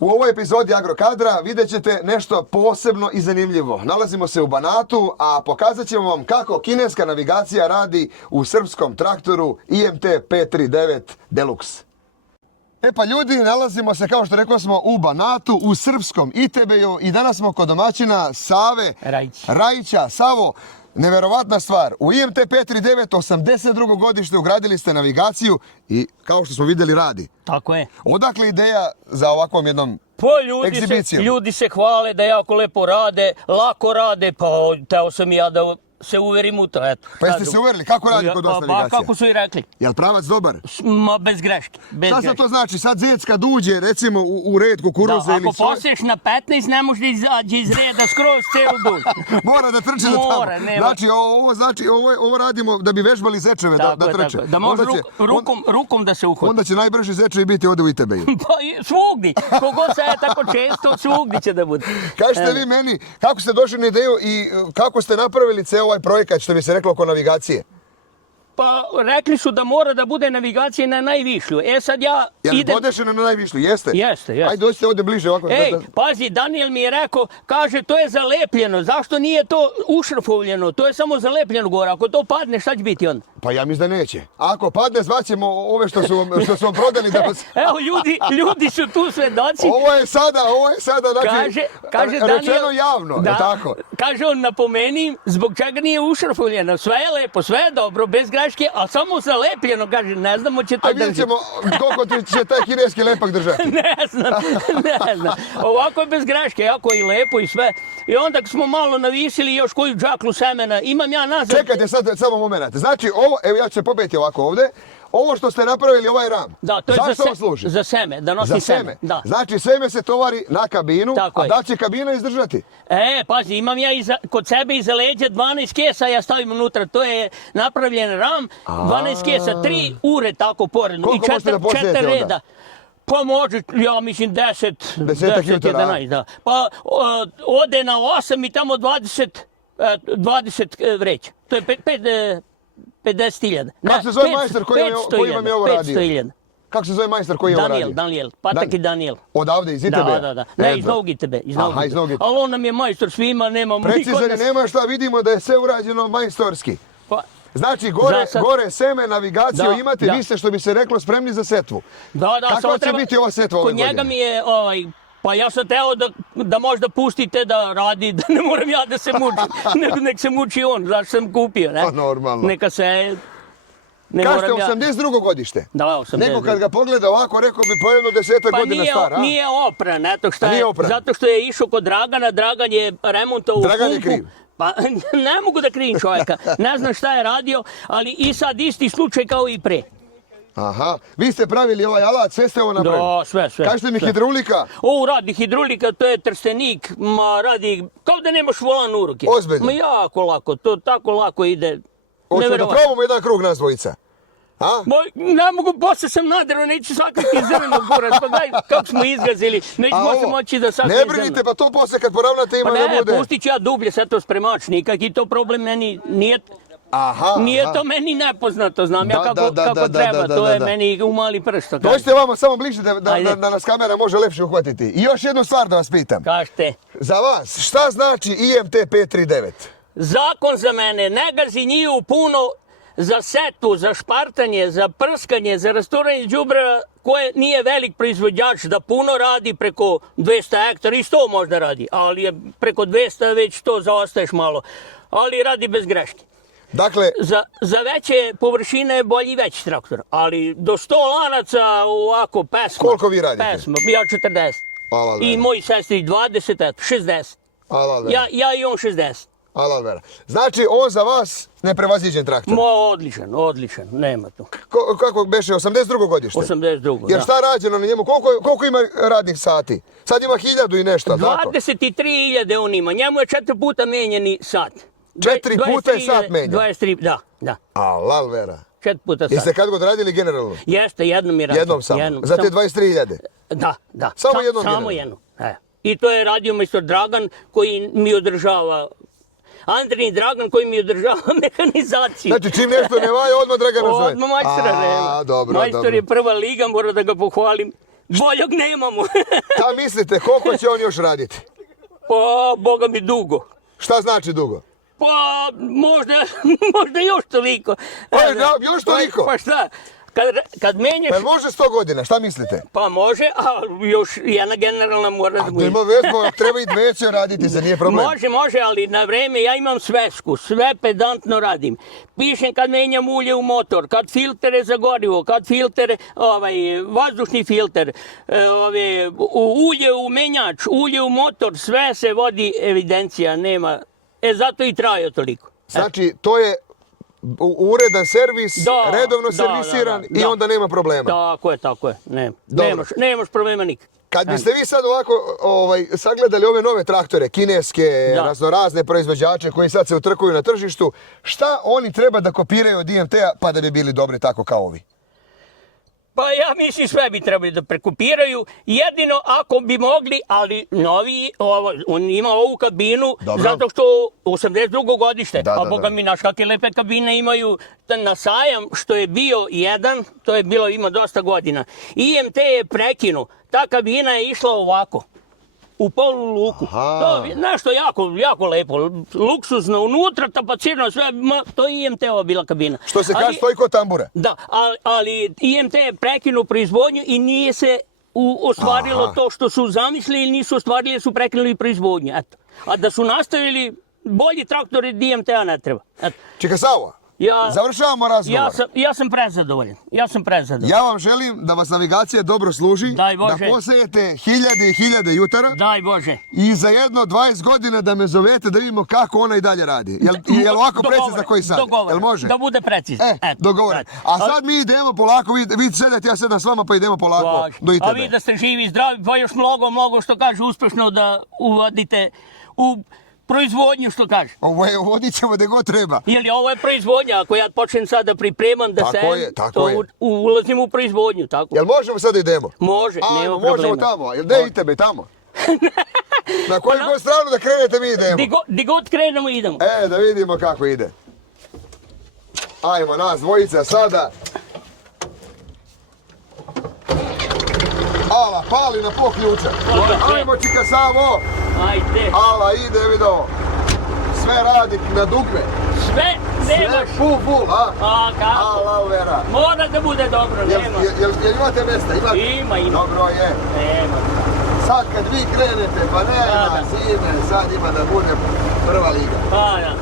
U ovoj epizodi Agrokadra vidjet ćete nešto posebno i zanimljivo. Nalazimo se u Banatu, a pokazat ćemo vam kako kineska navigacija radi u srpskom traktoru IMT 539 Deluxe. E pa ljudi, nalazimo se, kao što rekao smo, u Banatu, u srpskom ITB-u i danas smo kod domaćina Save Rajića. Savo, neverovatna stvar, u IMT 539 82. godište ugradili ste navigaciju i kao što smo vidjeli radi. Tako je. Odakle ideja za ovakvom jednom egzibicijom? Ljudi se hvale da jako lepo rade, lako rade, pa teo sam i ja da se uverim u to, eto. Pa jeste se uverili? Kako radi kod vas navigacija? Kako su i rekli. Jel pravac dobar? Ma, bez greške. Šta sad to znači? Sad zec kad uđe, recimo, u red kukuruza ili ako posješ na 15, ne može da izađe iz reda skroz celu duž. Mora da trče do tamo. Znači, ovo radimo da bi vežbali zečeve da trče. Da može rukom da se uhodi. Onda će najbrži zečevi biti ovdje u ITB-u. Pa svugdje. Kogod se je tako često, svugdje će da bude. Kažete vi meni, kako ste došli na ideju i kako ste napravili ceo ovaj projekat, što bi se reklo, oko navigacije? Pa rekli su da mora da bude navigacija na najvišlju. E sad ja idem... Jel podešeno na najvišlju? Jeste? Jeste. Ajde, dođite ovdje bliže ovako. Ej, pazi, Daniel mi je rekao, kaže, to je zalepljeno. Zašto nije to ušrfovljeno? To je samo zalepljeno gore. Ako to padne, šta će biti onda? Pa ja mislim da neće. Ako padne, zvaćemo ove što su vam prodali da vas... Evo, ljudi su tu svedoci. Ovo je sada, znači, rečeno javno, je tako? Kaže on, napomeni, zbog čega nije ušrfovljeno. Sve je lepo, sve je dobro, bez greške, a samo zalepljeno, kaže, ne znamo će to držati. A vidjet ćemo koliko će taj kineski lepak držati. Ne znam. Ovako je bez greške, jako je i lepo i sve. I onda smo malo navisili još koju džaklu semena, imam ja nazad... Čekajte sad, samo moment. Znači, ovo, evo ja ću se pobijeti ovako ovdje. Ovo što ste napravili, ovaj ram, da, to je za seme, da nosi seme. Da. Znači, seme se tovari na kabinu, tako a da će kabina izdržati? Pazi, imam ja kod sebe iza leđa 12 kesa, ja stavim unutra, to je napravljen ram, 12 kesa, 3 ure tako poredno i 4 reda. Pa može, ja mislim 10, 11, da. Pa ode na 8 i tamo 20 vreća. To je 50.000. Kako se zove majstor koji vam je ovo radio? 500.000. Kako se zove majstor koji je ovo radio? Daniel, Patak i Daniel. Odavde, iz ITB? Da. Ne, iz Novog ITB. Aha, iz Novog ITB. Ali on nam je majstor svima, nemamo... Precizan, nema šta, vidimo da je sve urađeno majstorski. Znači, gore seme, navigaciju imate, vi ste, što bi se reklo, spremni za setvu. Da. Kakva će biti ova setva ove godine? Kod njega mi je, pa ja sam teo da možda pustite da radi, da ne moram ja da se mučim, nek se muči on, zašto sam kupio, ne? Pa normalno. Neka se... Kažete 82. godište? Da, 82. Neko kad ga pogleda ovako, rekao bi po jedno 10 godina star, a? Pa nije opran, eto šta je, zato što je išao kod Dragana, Dragan je remontovao pumpu. Dragan je kriv. Pa ne mogu da krivim čovjeka, ne znam šta je radio, ali i sad isti slučaj kao i pre. Aha, vi ste pravili ovaj alat, sve ste ovo napravili? Da, sve. Kažete mi hidraulika? Ovo radi hidraulika, to je trstenik, radi, kao da nemaš volan u ruke. Ozbiljno? Ma jako lako, to tako lako ide. Hoćemo da probamo jedan krug nas dvojica? Ne mogu, posle sam nadrao, neću sakati zrno gorac, pa daj kako smo izgazili, nećemo se moći da sakati zrno. Ne brinite, pa to posle kad poravnate ima da bude... Pa ne, pustit ću ja dublje, sad to spremač, nikak i to problem meni nije... Nije to meni nepoznato, znam ja kako treba, to je meni u mali prst. Dođite vamo samo bliže da nas kamera može lepše uhvatiti. I još jednu stvar da vas pitam. Kažete. Za vas, šta znači IMT 539? Zakon za mene, ne gazi njivu puno za setvu, za špartanje, za prskanje, za rasturanje đubreva koje nije velik proizvođač da puno radi preko 200 hektara i 100 možda radi, ali je preko 200 već to zaostaješ malo, ali radi bez greške. Dakle... Za veće površine je bolji veći traktor, ali do 100 lanaca ovako pesma. Koliko vi radite? Pesma, ja 40. I moji sestri 20, eto, 60. Ja i on 60. Znači, on za vas neprevaziđen traktor? Odličan, nema tu. Kako beše, 82. godište? 82. Jer šta rađeno na njemu, koliko ima radnih sati? Sad ima 1000 i nešto, tako? 23.000 on ima, njemu je 4 puta menjeni sat. 4 puta je sat menjan? 23, da. Alalvera. 4 puta sat. Jeste kad god radili generalno? Jeste, jednom je radio. Jednom samo? Za te 23.000? Da. Samo jednom generalno? Samo jednom. I to je radio majstor Dragan koji mi održava... Andrini Dragan koji mi održava mehanizaciju. Znači, čim nešto ne valja, odmah Dragana zove? Odmah majstora nema. Dobro. Majstor je prva liga, moram da ga pohvalim. Boljog nemamo. Šta mislite, koliko će on još raditi? Pa, boga mi dugo. Šta znači dugo? Pa, možda još toliko. Još toliko? Pa šta, kad menjaš... Pa može 100 godina, šta mislite? Pa može, a još jedna generalna mora da bude. Nema vezbo, treba i dveće raditi, za nije problem. Može, ali na vreme ja imam svesku, sve pedantno radim. Pišem kad menjam ulje u motor, kad filtere za gorivo, kad filtere, vazdušni filter, ulje u menjač, ulje u motor, sve se vodi evidencija, nema. Zato i traje toliko. Znači, to je uredan servis, redovno servisiran i onda nema problema. Tako je. Nemaš problema nikad. Kad biste vi sad ovako sagledali ove nove traktore, kineske, raznorazne proizvođače koji sad se utrkuju na tržištu, šta oni treba da kopiraju od IMT-a pa da bi bili dobri tako kao ovi? Pa ja mislim sve bi trebali da prekopiraju, jedino ako bi mogli, ali novi, on ima ovu kabinu, zato što 82. godište, a boga mi naš kakve lepe kabine imaju na sajam, što je bio jedan, to je bilo ima dosta godina. IMT je prekinuo, ta kabina je išla ovako. U polu luku. To je nešto jako lepo. Luksuzno, unutra, tapacirno, sve, to je IMT-ova bila kabina. Što se kaže, stoji kod tambura. Da, ali IMT je prekinuo proizvodnju i nije se ostvarilo to što su zamislili ili nisu ostvarili, jer su prekinuli proizvodnju. Eto. A da su nastavili, bolji traktori IMT-a ne treba. Čeka Savo, završavamo razgovor. Ja sam prezadovoljan. Ja vam želim da vas navigacija dobro služi, da posejete hiljade i hiljade jutara. Daj Bože. I za jedno 20 godina da me zovete da vidimo kako ona i dalje radi. Jel ovako precizno koji sad? Jel može? Da bude precizno. Dogovoren. A sad mi idemo polako, vi sedete, ja sedam s vama pa idemo polako do ITB. A vi da ste živi i zdravi, pa još mnogo što kaže uspešno da uvodite u proizvodnju, što kaže. Uvodit ćemo gde god treba. Ili ovo je proizvodnja, ako ja počnem sad da pripremam da ulazim u proizvodnju, tako. Jel možemo sad da idemo? Može, nema problema. Možemo tamo, jel gde ITB tamo? Na koju god stranu da krenete mi idemo? Di god krenemo idemo. Da vidimo kako ide. Ajmo nas dvojica sada. Ala, pali na pol ključa. Ajmo čika Savo. Ajde. Ala, ide, vidio. Sve radi na dugme. Sve, nemaš. Sve full, a? A, kako? Ala, vera. Mora da bude dobro, nema. Jel imate mjesta? Ima. Dobro je. Nema. Sad kad vi krenete, pa nema zime, sad ima da bude prva liga. Pa, da.